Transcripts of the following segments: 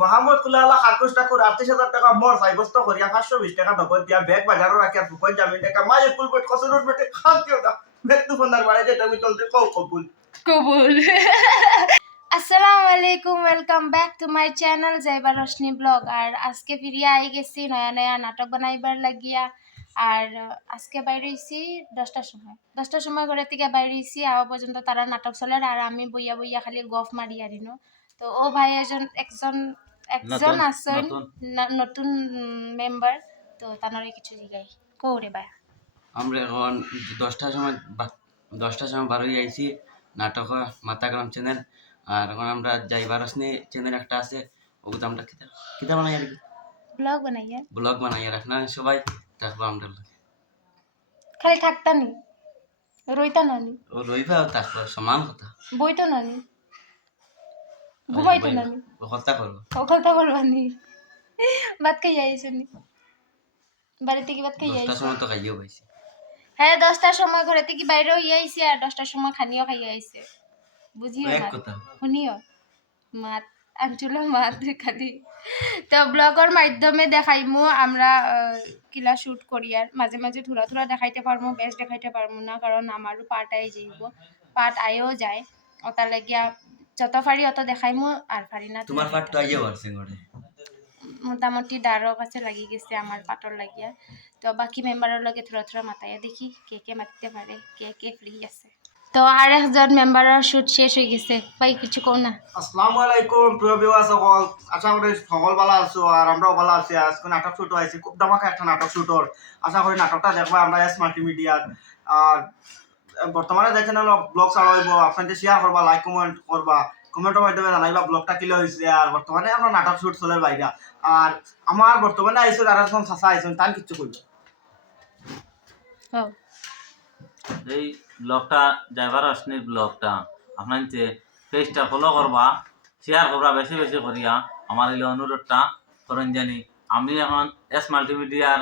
মোহাম্মদ কুলালা 30,000 টাকা মোর সাইবস্ত করিয়া 520 টাকা নগদ দিয়া ব্যাগ বাজারও রাখিয়া ফুকন জামিন টাকা মায়ে কুলবট কসরুট বেটে খান্তিও দা ব্যক্তি ফোনার বাড়ি যেটা আমি চলতে কও কবুল কবুল। আসসালামু আলাইকুম, welcome back to my channel Zaiba Roshni blog. আর আজকে ফিরিয়া আই গেছি নয়া নয়া নাটক বানাইবার লাগিয়া। আর আজকে বাইরে হইছি 10টার সময় ঘরের থেকে বাইরে হইছি, আওয়া পর্যন্ত তারা নাটক চলে আর আমি বইয়া বইয়া খালি গফ মারি আরিনো। তো ও ভাই একজন আছেন নতুন মেম্বার, তো তানরে কিছু জিগাই কৌরে ভাই। আমরা এখন 10টার সময় বার হয়ে আইছি নাটক মাতাগ্রাম চ্যানেল। আর এখন আমরা যাইবার আসনি চ্যানেল একটা আছে, ওগুলো আমরা কিতা বানাই আর ব্লগ বানাই আর আপনার সবাই দেখবো আমরা খালি থাকতা নি, রইতা নানি, ও রইবা থাকবো সমান কথা বইতো নানি, ঘুমাইতো নানি, হত্যা করবো কথা বলবানি। ভাত খাই আইছো নি বাড়ি থেকে? ভাত খাই 10টার আইছো? সময় তো খাইও পাইছি। হ্যাঁ, 10টার সময় ঘরে থেকে বাইরে হইয়া আইছি আর 10টার সময় খানিও খাইয়া আইছে। বুঝিও এক না, কথা শুনিও মাত আঞ্চল মাত খালি। তো ব্লগের মাধ্যমে দেখাইমু আমরা কিলা শুট করি, আর মাঝে মাঝে থোড়া থোড়া দেখাইতে পারবো, বেশ দেখাইতে পারবো না, কারণ আমারও পার্ট আই যাইব, পার্ট আইও যায়। ওটা লাগিয়া যত পারি অত দেখাইমু, আর পারি না তোমার পাট তো আইও পারছে ঘরে মোটামুটি দাঁড়ো কাছে লাগি গেছে আমার পাটর লাগিয়া। তো বাকি মেম্বারের লগে থোড়া থোড়া মাতাইয়া দেখি কে কে মাতিতে পারে, কে কে ফ্রি আছে। তো আর একজন মেম্বারের শুট শেষ হয়ে গেছে, ভাই কিছু কও না। আসসালামু আলাইকুম প্রিয় ভিউয়ার্স সকল, আশা করি সকল ভালো আছো আর আমরাও ভালো আছি। আজকে নাটক শুট হয়েছে, খুব ধামাকা একটা নাটক শুট ওর। আশা করি নাটকটা দেখবো আমরা এস মাল্টিমিডিয়ার। আর বর্তমানে দেখেন ব্লগ চালাইব, আপনাদের শেয়ার করবা, লাইক কমেন্ট করবা, কমেন্টের মাধ্যমে জানাইবা ব্লগটা কিলো হয়েছে। আর বর্তমানে আমরা নাটক শুট চলে বাইরা। আর আমার বর্তমানে আইসো আর একজন চাচা আইসেন, তার কিচ্ছু করবে এই ব্লগটা ড্রাইভার আসনির ব্লগটা আপনার পেজটা ফলো করবা, শেয়ার করবা বেশি বেশি করিয়া। আমার এই অনুরোধটা করেন জানি আমি এখন এস মাল্টিমিডিয়ার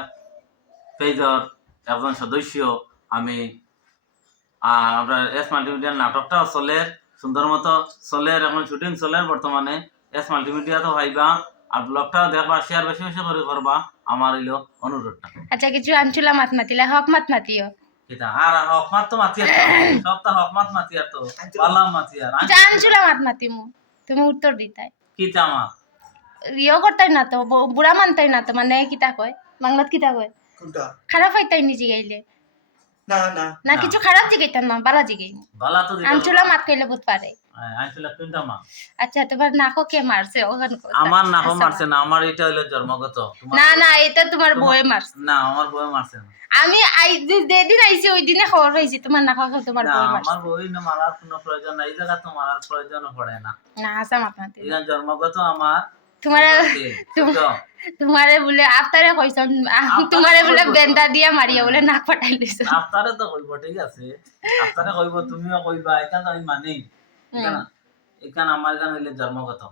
পেজর একজন সদস্য আমি। আর আমরা এস মাল্টিমিডিয়ার নাটকটাও চলের সুন্দর মতো চলের, এখন শুটিং চলের বর্তমানে। এস মাল্টিমিডিয়া তো ভাইবা আর ব্লগটাও দেখবা, শেয়ার বেশি বেশি করে করবা, আমার এই অনুরোধটা। আচ্ছা, কিছু আনচুলা মাত মাতিলা, হক মাত মাতিও। আর হকমাত তো মাতি আর সপ্তাহ হকমাত মাতি আর তো পাল্লাম মাতি আর আনচুলা মাত মাতিমু, তুমি উত্তর দিতাই। কি চামা ইয়ে করতাই না তো, বুড়া মানতাই না তো, মানে কিতা কয় বাংলাত কিতা কয়, কোনটা? খারাপ হইতাই নিজে গাইলে না না না, কিছু খারাপ জিগাইতাম না, বালা জিগাই। বালা তো আনচুলা মাত কইলে বুঝ পারে। আইছিল কোনটা মা? আচ্ছা, তোমার নাকো কে মারছে ওখান? আমার নাকও মারছে না, আমার এটা হইলো জন্মগত। না না, এটা তোমার বউয়ে মারছে। না, আমার বউ মারছে না। আমি যেদিন আইছি ওই দিনে খবর পাইছি তোমার নাকো তোমার না, বউয়ে মারছে। আমার বউই না মারার কোনো প্রয়োজন নাই, এই জায়গা তো মারার প্রয়োজন পড়ে না। না, হাসা মাত মাতি এটা জন্মগত আমার। তোমারে বলে আফতারে কইছন, তোমারে বলে বেন্দা দিয়া মারিয়া বলে নাক ফাটাই লইছ। আফতারে তো কইব, ঠিক আছে, আফতারে কইব, তুমিও কইবা, এটা তো আমি মানি। এখানে আমার এখানে হইলে জন্মগত।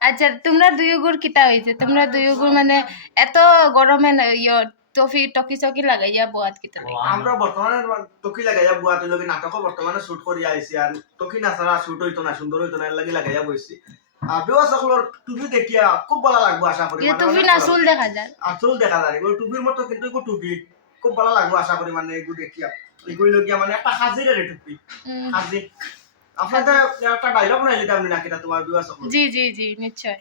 আচ্ছা, তোমরা দুই গুড় কিতা হইছে? তোমরা দুই গুড় মানে এত গরমে টকি চকি লাগাইয়া বোয়াত কিতা লাগে? আমরা বর্তমানে টকি লাগাইয়া বুয়াতে লগে নাটকও বর্তমানে শুট করি আইছি। আর টকি না ছাড়া শুট হইতো না, সুন্দর হইতো না, এর লাগি লাগাইয়া বইছি। আর বিবাহ সকলের টুপি দেখিয়া খুব ভালো লাগবো আশা করি। তুমি না চুল দেখা যায়, আর চুল দেখা যায় ওই টুপির মতো, কিন্তু এগো টুপি খুব ভালো লাগবো আশা করি। মানে এগো দেখিয়া এগুলো লগিয়া মানে একটা হাজির রে টুপি হাজি। আপনাদের একটা ডায়লগ নাই দিতাম নাকি না তোমার বিবাহ সকল? জি জি জি, নিশ্চয়।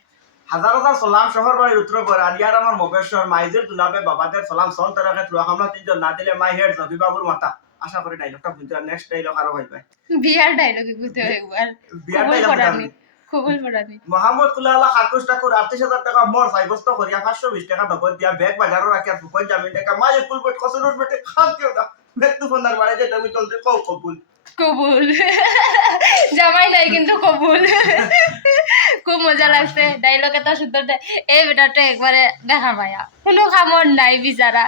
হাজার হাজার সালাম শহর বাড়ির উত্তর আলিয়ার আমার মবেশ্বর মাইজের দুলাবে বাবাদের সালাম সন তারাকে তুয়া হামলা তিনজন না দিলে মাই হেড জবি বাবুর মাথা। আশা করি ডায়লগটা বুঝতে আর নেক্সট ডায়লগ আরো ভাই পাই। বিয়ার ডায়লগ বুঝতে একবার বিয়ার খুবই ডায়লগ পড়ানি, খুবই পড়ানি। মোহাম্মদ কুলালা 30,000 টাকা মোর সাইবস্ত করিয়া 520 টাকা নগদ দিয়া ব্যাগ বাজারও রাখিয়া ফুকন জামিন টাকা মায়ে কুলবট কসরুট বেটে খান্তিও দা ব্যক্তি ফোনার বাড়ি যেটা আমি চলতে কও কবুল কবুল। জামাই নাই কিন্তু কবুল। খুব মজা লাগছে ডায়লগ, এত সুন্দর। এই বেটাটা একবারে দেখা পায়া কোনো খামর নাই বিচারা,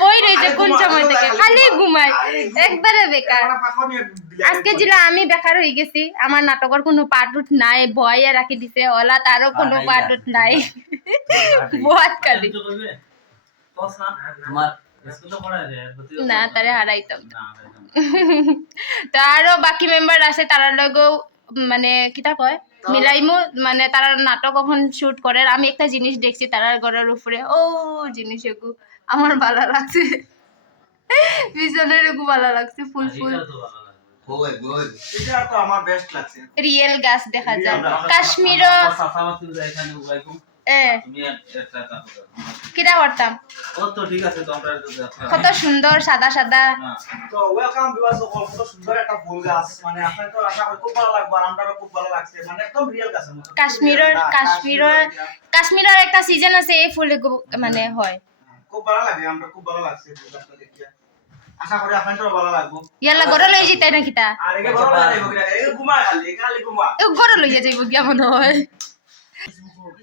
বই রয়েছে কোন সময় থেকে খালি ঘুমায়, একবারে বেকার। আজকে জিলা আমি বেকার হয়ে গেছি, আমার নাটকের কোনো পার্ট নাই, ভয়ে রাখি দিছে ওলা, তারও কোনো পার্ট নাই, বহুত কালি না তারে হারাইতাম। তো আরো বাকি মেম্বার আছে, তারা লগেও মানে কিতা কয় মিলাইমু মানে তারা নাটক এখন শুট করে আর আমি একটা জিনিস দেখছি তারার ঘরের উপরে ও জিনিস এগু আমার ভালো লাগছে পিছনের এগু ভালো লাগছে ফুল ফুল এটা তো আমার বেস্ট লাগছে রিয়েল গাছ দেখা যায় কাশ্মীরও তুমি একটা কাজ করো। কিতা করতাম ও তো ঠিক আছে তো আমরা কত সুন্দর সাদা সাদা তো ওয়েলকাম ভিউয়ার্স সকল কত সুন্দর একটা ফুল গাছ মানে আপনার তো আশা করি খুব ভালো লাগবে আর আমারও খুব ভালো লাগছে মানে একদম রিয়েল গাছের মতো কাশ্মীরের একটা সিজন আছে এই ফুল মানে হয় খুব ভালো লাগে আমরা খুব ভালো লাগছে ফুল গাছটা দেখিয়া আশা করি আপনাদেরও ভালো লাগবে ইয়ালা গড় লই যেতে না কিতা আর একে ভালো লাগে একে ঘুমা খালি ঘুমা এ গড় লইয়া যাইব কি মনে হয়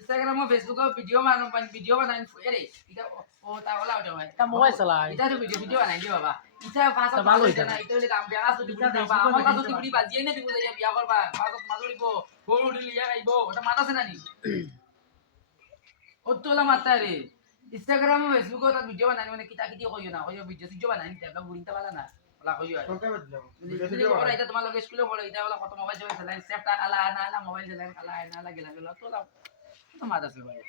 Instagram और Facebook का वीडियो बनाने अरे इधर वो तावला उठा हुआ है এটা মোবাইল চালায় इधर जो वीडियो बनाएंगे बाबा इधर पास ভালো হইছে ना इधर ले काम बिया तो दिबुली बाबा আমার কাছে দিবুলি বাজিয়ে না দিবুলি বিয়া করবা পাস মাদুরি কো গোড় উঠি লিয়া গাইবো ওটা মাথা আছে না নি ওতলা মাথা রে Instagram और Facebook का वीडियो बनाने মানে কিতা কিতি কইও না কইও ভিডিও বানানি তে বুড়িটা পালা না ওলা কইও আর ভিডিও করে এটা তোমার লগে স্কুলে পড়ে এটা ওলা কত মোবাইল চালায় সেফটা কালা না মোবাইল চালায় কালা না লাগেলা তো লা তো মাথা আছে ভাই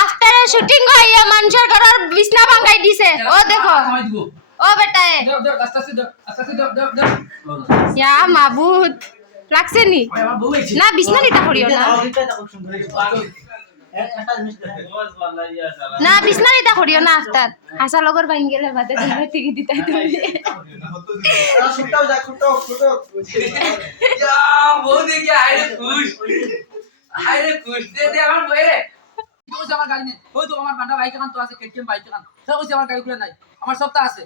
আফটার শুটিং হইয়া মানুষের ঘরের বিছনা ভাঙাই দিছে ও দেখো ও বেটায়ে ইয়া মাবুদ লাগছে নি না বিছনা নিটা করিও না না বিছনা নিটা করিও না আফটার হাসা লগর ভাঙ গেলে বাদে দিবে টিকি দিতাই তুমি ছুটাও যা ছুটাও ইয়া বউ দেখি আইরে খুশ দে আমার বই রে কইছে আমার গাড়ি নেই ওই তো আমার বান্ডা বাইক কান তো আছে কেটিএম বাইক কান তো কইছে আমার গাড়ি গুলো নাই আমার সবটা আছে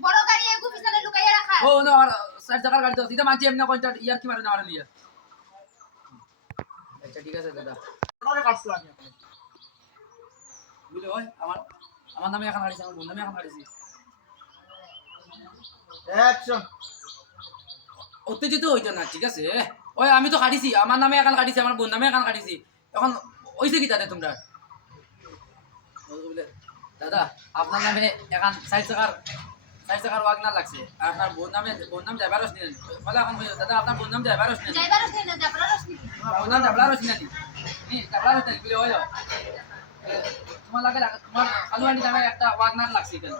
বড় গাড়ি এগু পিছনে লুকাইয়া রাখা ও না আমার সাইড জায়গার গাড়ি তো সিধা মাঝে এমনি কোনটা ইয়ার কি মারে না মারে লিয়া আচ্ছা ঠিক আছে দাদা ওরে কাটছলা বুঝলে ওই আমার আমার নামে এখন গাড়ি আমার বোন নামে এখন গাড়ি অ্যাকশন উত্তেজিত হইতো না ঠিক আছে ওই আমি তো কাটিছি আমার নামে এখন কাটিছি আমার বোন নামে এখন কাটিছি এখন ওইছে কি তাতে তোমরা দাদা আপনার নামে এখন সাইড চাকার ওয়াগনার লাগছে আর আপনার বোন নাম ড্রাইভারস নিলেন বলে এখন দাদা আপনার বোন নাম ড্রাইভারস নিলেন বোন নাম ড্রাইভারস নিলেন নি ড্রাইভারস নিলেন বলে হয় তোমার লাগে তোমার আলুয়ানি নামে একটা ওয়াগনার লাগছে কেন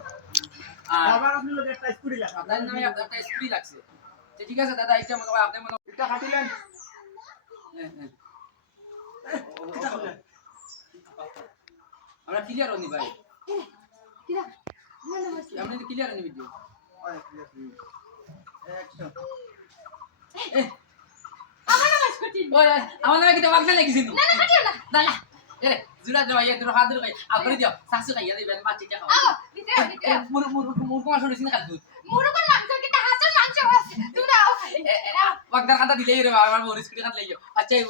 আর আবার আপনি লোক একটা স্কুটি লাগা আপনার নামে একটা স্কুটি লাগছে ঠিক আছে দাদা এটা মনে হয় আপনি মনে এটা কাটিলেন আমরা ক্লিয়ার হনি ভাই আমরা ক্লিয়ার হনি ভিডিও অ্যাকশন ওই আমার নামে কি তোমাকে লেগেছিল না না কাটিও না দাদা এরে জুরা জুরা ইয়ে তোর হাত ধরে ভাই আপনি দিও শাশু খাইয়া দিবেন বাচ্চা খাও মুরগো মাছ হইছে না কাটু বাগদার খাতা দিলেই রে আমার মোর স্কুটি খাত লইও আচ্ছা এই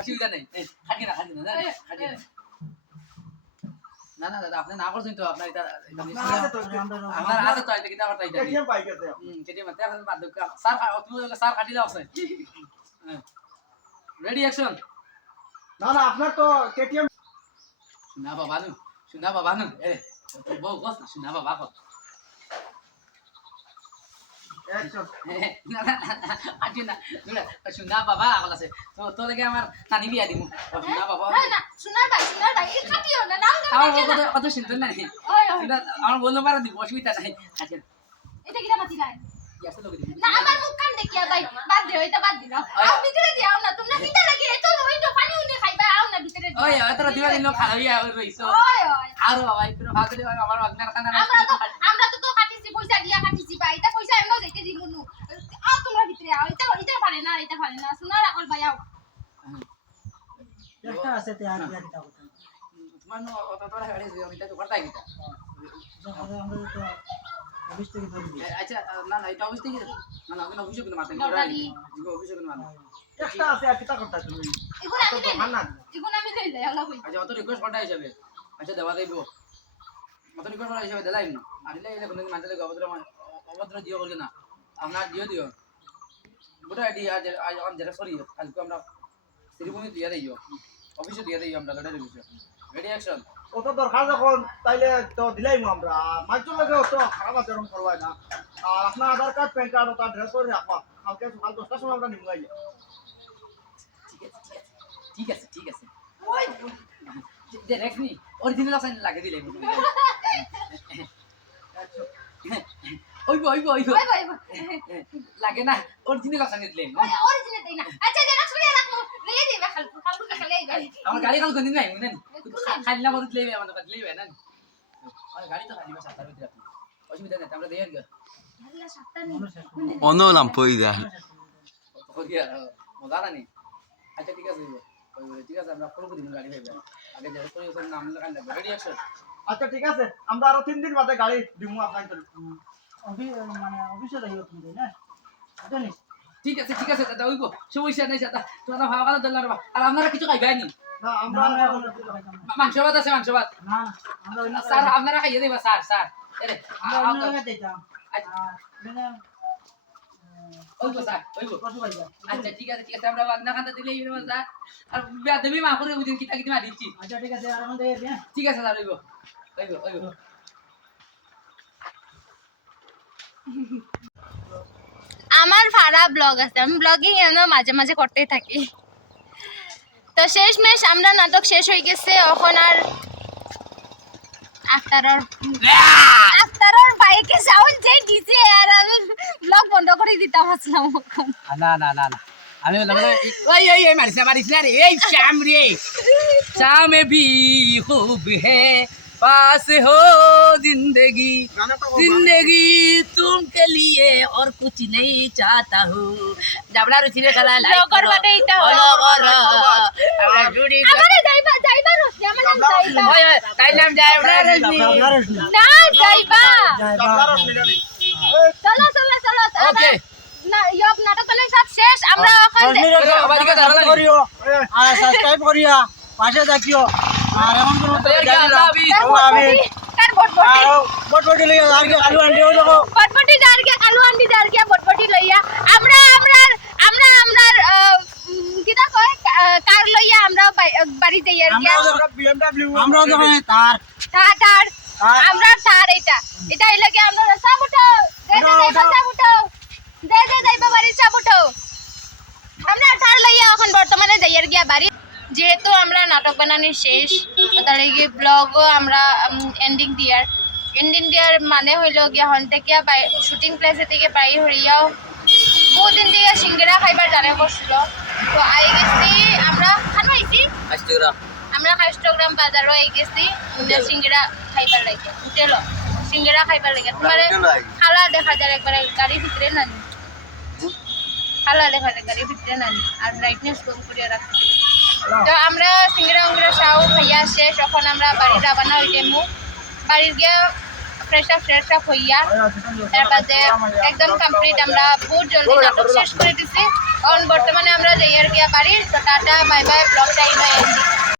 অসুবিধা নাই খাটি না না না দাদা আপনি না করছেন তো আপনার এটা আপনার আছে তো এটা কিটা করতে এটা কেটিএম বাইক আছে কেটে মাতে এখন বাদ দাও স্যার তুমি স্যার কাটি দাও আছে রেডি অ্যাকশন না না আপনার তো কেটিএম শুনা বাবা নু এ বউ কস না শুনা বাবা কস অ্যাকশন আটি না শুনা বাবা আগল আছে তো তো লাগে আমার নানি বিয়া দিমু শুনা বাবা আমার বউ কত শুনতে নাই আমার বন্ধু মারা দিব অসুবিধা নাই আচ্ছা এটা কিটা মাতি নাই ইয়াসে লোকে দিবি না আমার মুখ কান দেখিয়া ভাই বাদ দিও এটা বাদ দিও আও ভিতরে দিও না তোমরা কিটা লাগে এত ওই তো পানি উনি খাইবা আও না ভিতরে দিও ওই তোরা দিবা দিন খাওয়া রইছো ওই ওই আর বাবা একটু ভাগলে আমার বাগনার কানা আমরা তো কাটিছি পয়সা দিয়া কাটিছি ভাই এটা পয়সা এমন যাইতে দিব নু আও তোমরা ভিতরে আও এটা পারে না শোনা রাখল ভাই আও একটা আছে তে আর দিয়া দিতা কথা তোমার নো অত তোরা গাড়ি আমি তো করতাই কিটা আমরা তো অফিস থেকে ধরে দিই আচ্ছা না না এটা অফিস থেকে না না আমি অফিসে কোনো মাথা অফিসে কোনো মাথা একটা আছে আর কিটা করতে তুমি এগুলো আমি তো না এগুলো আমি লই আল্লাহ কই আচ্ছা অত রিকোয়েস্ট করতে হিসাবে আচ্ছা দেওয়া দেব অত রিকোয়েস্ট করা হিসাবে দিলাই না আরিলে এলে কোনো মানতে লাগে অভদ্র দিও বলে না আপনার দিও গোটা আইডি আজ অন জেরা সরি কালকে আমরা সেরিমনি দিয়া দেইও অফিসে দিয়া দেইও আমরা লড়াই দিছো রেডি অ্যাকশন অত দরকার যখন তাইলে তো দিলাইম আমরা মাইকের লগে অত খারাপ আচরণ করবাই না আর আপনার আধার কার্ড প্যান কার্ড ওটা ড্রেস করে রাখবা কালকে সকাল 10টার সময় আমরা নিমু আইয়া ঠিক আছে ওই যে দেখনি অরিজিনাল আছে লাগে দিলে ওইবো লাগে না অরিজিনাল আছে দিলে অরিজিনাল দেই না আচ্ছা জেরক্স করে রাখমু লইয়া দিবা খালু খালি আইবা আমার গাড়ি কাল কোনদিন নাই বুঝেন খালি না বলতে দিলে আমার কাছে দিলে না আমার গাড়ি তো খালি বা সাতার ভিতরে আপনি অসুবিধা নেই আমরা দেই আর আল্লাহ সাতটা নি অনলাম পইদা ওদিয়া মজা না নি আচ্ছা ঠিক আছে ঠিক আছে আমরা ফলো করি গাড়ি ভাইবা আগে যারা করি ওর নাম লাগাই লাগবে রেডি অ্যাকশন আচ্ছা ঠিক আছে আমরা আরো 3 দিন বাদে গাড়ি দিমু আপনাকে মানে অফিসে যাইও তুমি না জানিস ঠিক আছে দাদা ওইবো সমস্যা নাই দাদা তোমরা ভালো ভালো দল আর আপনারা কিছু খাইবাই নি না আমরা আমরা এখন মাংস ভাত আছে মাংস ভাত না আমরা অন্য স্যার আপনারা খাইয়ে দেবা স্যার আরে আমরা অন্য জায়গায় যাইতাম মানে ওইবো স্যার ওইবো কত ভাইয়া আচ্ছা ঠিক আছে আমরা বাগনা খাতা দিলেই হলো স্যার আর বেদবি মা করে বুঝিন কিতা কিতা দিচ্ছি আচ্ছা ঠিক আছে আর এখন দেই হ্যাঁ ঠিক আছে স্যার ওইবো আমার ভাড়া ব্লগ আছে আমি ব্লগিং এমন মাঝে মাঝে করতেই থাকি তো শেষমেশ আমরা নাটক শেষ হয়ে গেছে এখন আর আক্তারর বাইকে সাউন্ড যে দিছে আর আমি ব্লগ বন্ধ করে দিতাম আসলাম এখন না আমি বললাম ওই মারিস না রে এই शाम भी खूब है पास हो जिंदगी तुमके लिए और कुछ नहीं चाहता हूँ जबड़ा रुचिरे कला লগর বাটে এটা আমরা জুড়ি আমারে যাইবা রসনি আমার নাম যাইবা ওই তাই নাম জবড়া রজনী না যাইবা আপনারা নিলেন চলো ওকে না ইয়ক নাটক তাহলে সব শেষ আমরা এখন আবাদিকে দাঁড়ালাম করিও আর সাবস্ক্রাইব করিয়া পাশে থাকিও আর এমন কোন তার বটবটি লইয়া আর কি আলু আন্ডিও যাব বটবটি যার গিয়া কালু আন্ডি যার গিয়া বটবটি লইয়া আমরা কিটা কয় কার লইয়া আমরা বাড়ি যাই আর গিয়া BMW আমরা যখন তার থার আমরা থার এটা লাগে আমরা সব উঠো সব উঠো যাইবা বাড়ি সব উঠো আমরা থার লইয়া এখন বর্তমানে যাই আর গিয়া বাড়ি যেহেতু আমরা নাটক বানানি শেষ তার লাগে ব্লগও আমরা এন্ডিং দিয়ার মানে হইল গিয়া হন থেকে শুটিং প্লেসে থেকে বাড়ি হরিয়াও বহুদিন থেকে সিঙ্গেরা খাইবার জানে করছিল তো আই গেছি আমরা খানো আইছি আমরা কাষ্টগ্রাম বাজারও আই গেছি সিঙ্গেরা খাইবার লাগে হোটেল সিঙ্গেরা খাইবার লাগে তোমার খালা দেখা যায় একবারে গাড়ি ভিতরে নানি খালা দেখা যায় গাড়ি ভিতরে নানি আর ব্রাইটনেস কম করে রাখছি তো আমরা সিঙ্গেরা চাও খাইয়া শেষ এখন আমরা বাড়ি রাবানা হয়ে যাবো বাড়ি গিয়ে ফ্রেশ আপ হইয়া তারপরে একদম কমপ্লিট আমরা বহুত জলদি নাটক শেষ করে দিছি কারণ বর্তমানে আমরা যাইয়ার গিয়া বাড়ি তো টাটা বাই বাই ব্লগটা